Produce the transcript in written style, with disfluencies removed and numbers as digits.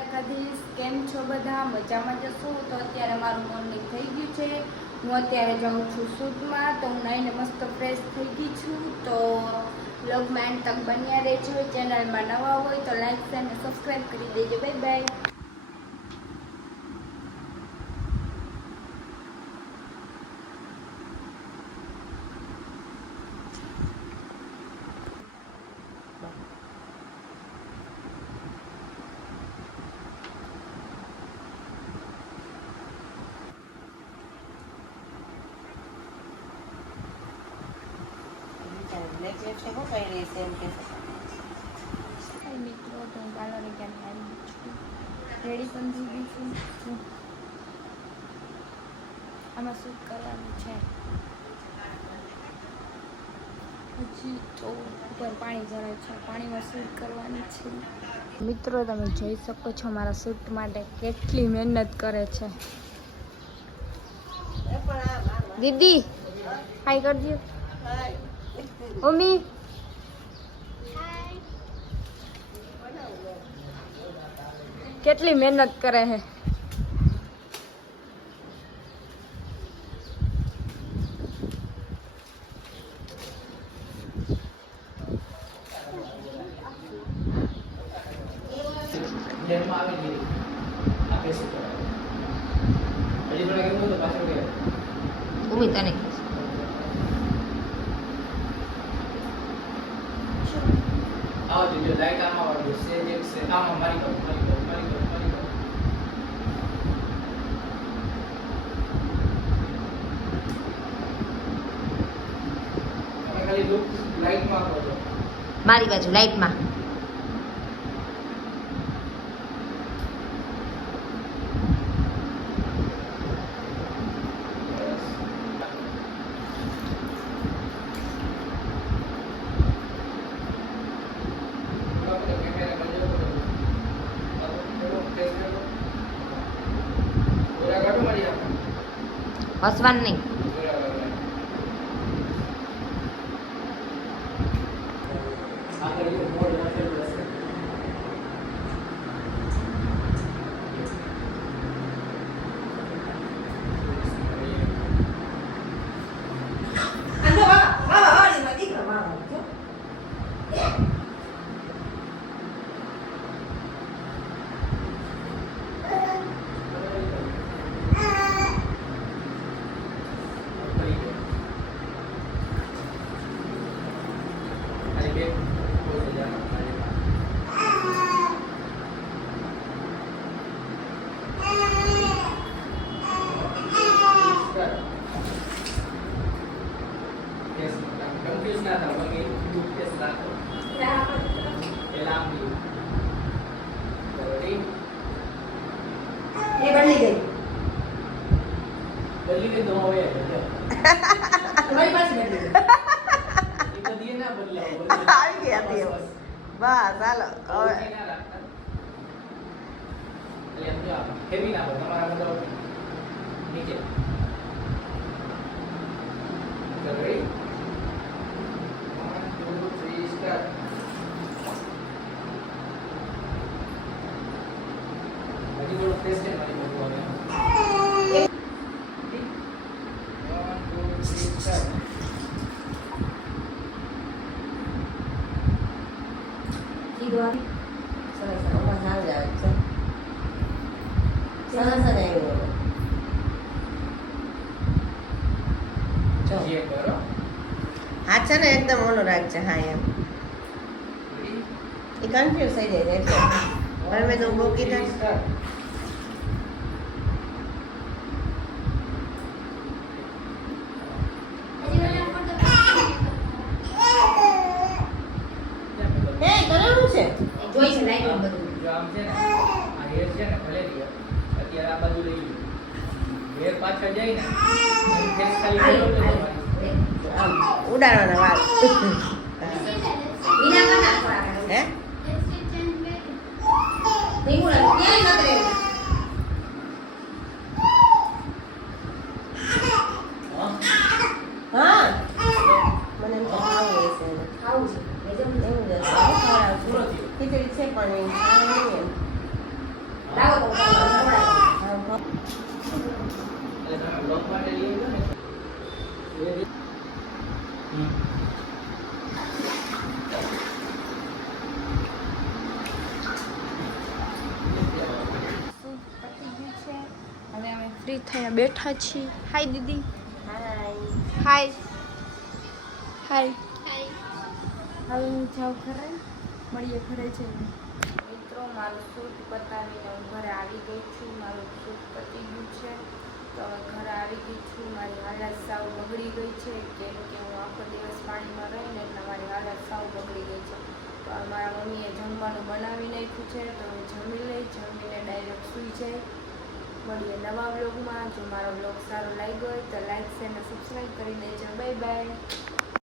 દ્વારકાધીશ. કેમ છો બધા? મજામાં જશો? તો અત્યારે મારું મોર્નિંગ થઈ ગયું છે. હું અત્યારે જાઉં છું શૂટમાં. તો હું નાઈને મસ્ત ફ્રેશ થઈ ગઈ છું. તો બ્લોગમાં એન્ડ તક બન્યા રહેજો. ચેનલમાં નવા હોય તો લાઈક શેર અને સબસ્ક્રાઈબ કરી દેજો. Bye bye. મિત્રો તો હું પાર્લરે ક્યાં આવી છું. રેડી પણ થઈ ગઈ છું. આમાં શૂટ કરવાનું છે. હજી તો ઉપર પાણી જરાય છે. પાણીમાં શૂટ કરવાની છે. મિત્રો તમે જોઈ શકો છો મારા શૂટ માટે કેટલી મહેનત કરે છે. દીદી હાય કરજો. મમ્મી કેટલી મહેનત કરે છે. તને આવો જો લાઈટ આમાં વાળો છે જે છે આમાં મારી કરો ખાલી લુક લાઈટમાં કરો મારી બાજુ લાઈટમાં હસવાનું નહીં. બદલી ગઈ તો હવે તમારી પાસે બદલી ગઈ. એ તો દીએ ના બદલાવો આવી ગયા તે બસ ચાલો હવે એટલે એમ જો હેવી ના હોય તમારા મતલબ નીચે ચલો રેડી 1 2 3 સ્ટાર્ટ હજી થોડું ફ્રેશ છે મારી બોલવા હવે 1 2 3 સ્ટાર્ટ ઈદવારી સરસ અવાજ આવે છે. સરસ આવ્યો. જે કરો હાથ છે ને એકદમ ઓલો રાખજે. હા એમ એ કન્ફ્યુઝ થઈ જાય એટલે હવે મેં તો બહુ કીધા સ્ટાર્ટ જોઈ છે લાઈટ બધું જો આમ છે ને આ હેર છે ને ભલે રહી અત્યારે આ બાજુ લઈ લો હેર પાછળ જાય ને એની ફેસ ખાલી બોલો તો તમારી આમ ઉડાડવાના વાળ વિના કના હે રીંગુડા ક્યાં નત રે હા મને એમ ખાવું છે ખાવું છે એવું જ ખીચડી છે પણ ફ્રી થઈને બેઠા છીએ. હાય દીદી. હાય હાય હાય હવે હું જાઉં ઘરે, મળીએ ઘરે જઈને. મિત્રો મારું શૂટ પતાવીને હું ઘરે આવી ગઈ છું. મારું શૂટ પતી ગયું છે તો હવે ઘરે આવી ગઈ છું. મારી હાલત સાવ બગડી ગઈ છે કેમ કે હું આખો દિવસ પાણીમાં રહીને એટલે મારી હાલત સાવ બગડી ગઈ છે. તો મારા મમ્મીએ જમવાનું બનાવી નાખ્યું છે તો હું જમી લઈ, જમીને ડાયરેક્ટ સૂઈ જાય. મળીએ નવા વ્લોગમાં. જો મારો વ્લોગ સારો લાગ્યો હોય તો લાઈક શેર અને સબસ્ક્રાઈબ કરી દેજો. Bye bye.